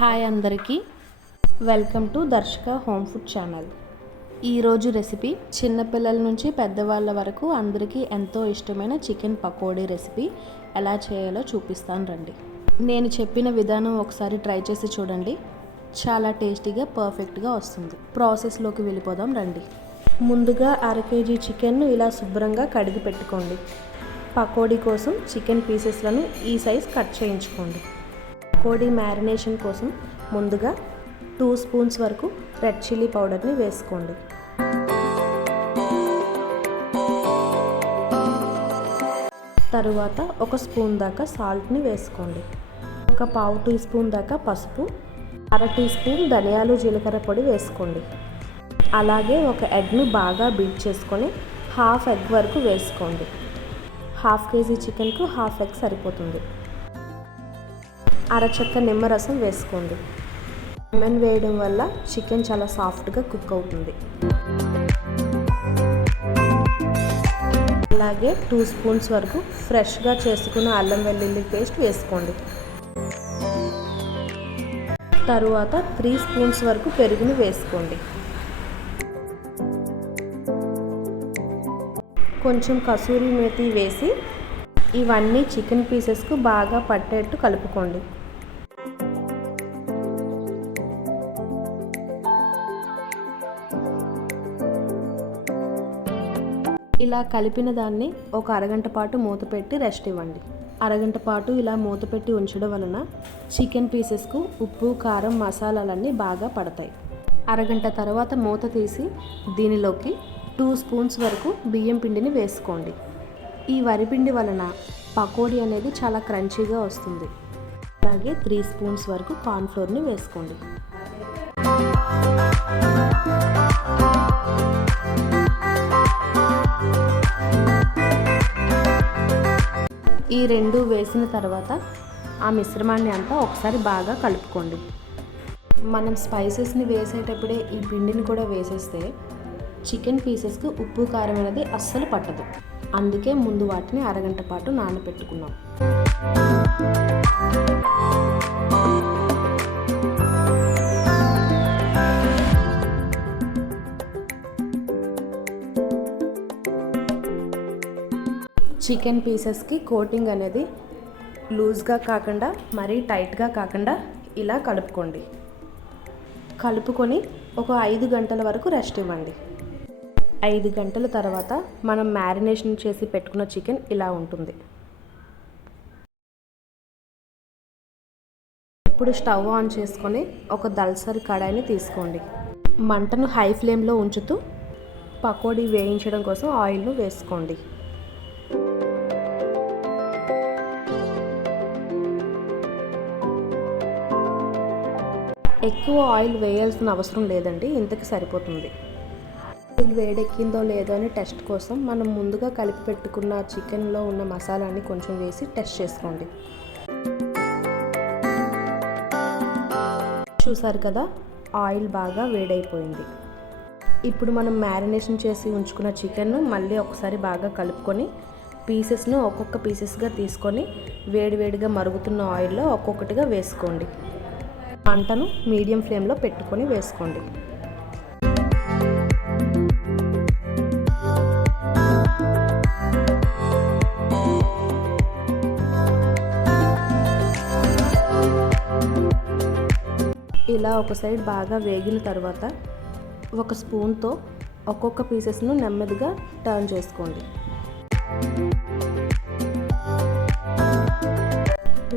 Hi అందరికీ, welcome to దర్శక home food channel. ఈరోజు రెసిపీ చిన్నపిల్లల నుంచి పెద్దవాళ్ళ వరకు అందరికీ ఎంతో ఇష్టమైన చికెన్ పకోడీ రెసిపీ ఎలా చేయాలో చూపిస్తాను రండి. నేను చెప్పిన విధానం ఒకసారి ట్రై చేసి చూడండి, చాలా టేస్టీగా పర్ఫెక్ట్గా వస్తుంది. ప్రాసెస్లోకి వెళ్ళిపోదాం రండి. ముందుగా 1/2 kg చికెన్ను ఇలా శుభ్రంగా కడిగి పెట్టుకోండి. పకోడీ కోసం చికెన్ పీసెస్లను ఈ సైజ్ కట్ చేయించుకోండి. పకోడీ మ్యారినేషన్ కోసం ముందుగా 2 స్పూన్స్ వరకు రెడ్ చిల్లీ పౌడర్ని వేసుకోండి. తరువాత 1 స్పూన్ దాకా సాల్ట్ని వేసుకోండి. 1/4 టీ స్పూన్ దాకా పసుపు, 1/2 టీ స్పూన్ ధనియాలు జీలకర్ర పొడి వేసుకోండి. అలాగే 1 ఎగ్ను బాగా బీట్ చేసుకొని 1/2 ఎగ్ వరకు వేసుకోండి. 1/2 kg చికెన్కు 1/2 ఎగ్ సరిపోతుంది. అరచక్క నిమ్మరసం వేసుకోండి. లెమన్ వేయడం వల్ల చికెన్ చాలా సాఫ్ట్గా కుక్ అవుతుంది. అలాగే 2 స్పూన్స్ వరకు ఫ్రెష్గా చేసుకున్న అల్లం వెల్లుల్లి పేస్ట్ వేసుకోండి. తరువాత 3 స్పూన్స్ వరకు పెరుగును వేసుకోండి. కొంచెం కసూరి మేతి వేసి ఇవన్నీ చికెన్ పీసెస్కు బాగా పట్టేట్టు కలుపుకోండి. ఇలా కలిపిన దాన్ని ఒక అరగంట పాటు మూత పెట్టి రెస్ట్ ఇవ్వండి. అరగంట పాటు ఇలా మూత పెట్టి ఉంచడం వలన చికెన్ పీసెస్కు ఉప్పు, కారం, మసాలాలన్నీ బాగా పడతాయి. అరగంట తర్వాత మూత తీసి దీనిలోకి 2 స్పూన్స్ వరకు బియ్యం పిండిని వేసుకోండి. ఈ వరిపిండి వలన పకోడీ అనేది చాలా క్రంచీగా వస్తుంది. అలాగే 3 స్పూన్స్ వరకు కార్న్ఫ్లోర్ని వేసుకోండి. ఈ 2 వేసిన తర్వాత ఆ మిశ్రమాన్ని అంతా ఒకసారి బాగా కలుపుకోండి. మనం స్పైసెస్ని వేసేటప్పుడే ఈ పిండిని కూడా వేసేస్తే చికెన్ పీసెస్కి ఉప్పు, కారం అనేది అస్సలు పట్టదు. అందుకే ముందు వాటిని అరగంట పాటు నానబెట్టుకున్నాం. చికెన్ పీసెస్కి కోటింగ్ అనేది లూజ్గా కాకుండా మరీ టైట్గా కాకుండా ఇలా కలుపుకోండి. కలుపుకొని ఒక 5 గంటల వరకు రెస్ట్ ఇవ్వండి. 5 గంటల తర్వాత మనం మ్యారినేషన్ చేసి పెట్టుకున్న చికెన్ ఇలా ఉంటుంది. ఇప్పుడు స్టవ్ ఆన్ చేసుకొని ఒక దల్సరి కడాయిని తీసుకోండి. మంటను హై ఫ్లేమ్లో ఉంచుతూ పకోడీ వేయించడం కోసం ఆయిల్ను వేసుకోండి. ఎక్కువ ఆయిల్ వేయాల్సిన అవసరం లేదండి, ఇంతకు సరిపోతుంది. ఆయిల్ వేడెక్కిందో లేదో అని టెస్ట్ కోసం మనం ముందుగా కలిపి పెట్టుకున్న చికెన్లో ఉన్న మసాలాని కొంచెం వేసి టెస్ట్ చేసుకోండి. చూసారు కదా, ఆయిల్ బాగా వేడైపోయింది. ఇప్పుడు మనం మ్యారినేషన్ చేసి ఉంచుకున్న చికెన్ను మళ్ళీ ఒకసారి బాగా కలుపుకొని పీసెస్ను ఒక్కొక్క పీసెస్గా తీసుకొని వేడివేడిగా మరుగుతున్న ఆయిల్లో ఒక్కొక్కటిగా వేసుకోండి. మంటను మీడియం ఫ్లేమ్లో పెట్టుకొని వేసుకోండి. ఇలా ఒక సైడ్ బాగా వేగిన తర్వాత 1 స్పూన్తో ఒక్కొక్క పీసెస్ను నెమ్మదిగా టర్న్ చేసుకోండి.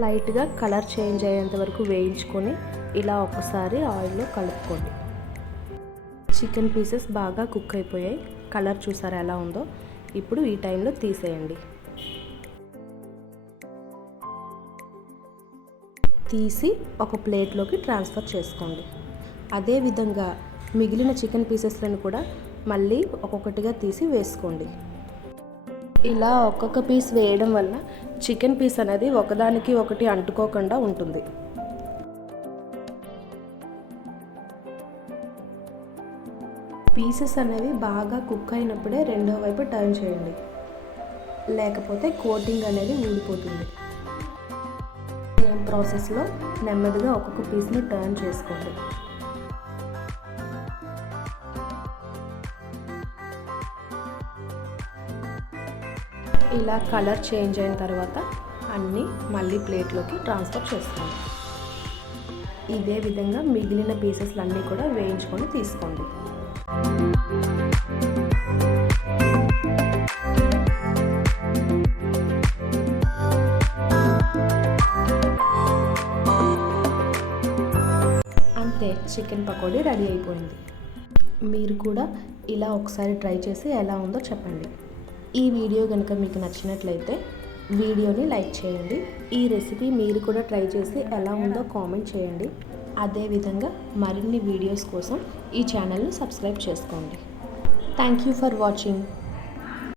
లైట్గా కలర్ చేంజ్ అయ్యేంత వరకు వేయించుకొని ఇలా ఒకసారి ఆయిల్లో కలుపుకోండి. చికెన్ పీసెస్ బాగా కుక్ అయిపోయాయి. కలర్ చూసారా ఎలా ఉందో? ఇప్పుడు ఈ టైంలో తీసేయండి. తీసి ఒక ప్లేట్లోకి ట్రాన్స్ఫర్ చేసుకోండి. అదేవిధంగా మిగిలిన చికెన్ పీసెస్లను కూడా మళ్ళీ ఒక్కొక్కటిగా తీసి వేసుకోండి. ఇలా ఒక్కొక్క పీస్ వేయడం వల్ల చికెన్ పీస్ అనేది ఒకదానికి ఒకటి అంటుకోకుండా ఉంటుంది. పీసెస్ అనేవి బాగా కుక్ అయినప్పుడే రెండో వైపు టర్న్ చేయండి, లేకపోతే కోటింగ్ అనేది ఊడిపోతుంది. సేమ్ ప్రాసెస్లో నెమ్మదిగా ఒక్కొక్క పీస్ని టర్న్ చేసుకోండి. ఇలా కలర్ చేంజ్ అయిన తర్వాత అన్నీ మళ్ళీ ప్లేట్లోకి ట్రాన్స్ఫర్ చేసుకోండి. ఇదే విధంగా మిగిలిన పీసెస్లన్నీ కూడా వేయించుకొని తీసుకోండి. అంతే, చికెన్ పకోడీ రెడీ అయిపోయింది. మీరు కూడా ఇలా ఒకసారి ట్రై చేసి ఎలా ఉందో చెప్పండి. ఈ వీడియో కనుక మీకు నచ్చినట్లయితే వీడియోని లైక్ చేయండి. ఈ రెసిపీ మీరు కూడా ట్రై చేసి ఎలా ఉందో కామెంట్ చేయండి. అదేవిధంగా మరిన్ని వీడియోస్ కోసం ఈ ఛానల్ని సబ్స్క్రైబ్ చేసుకోండి. Thank you for watching.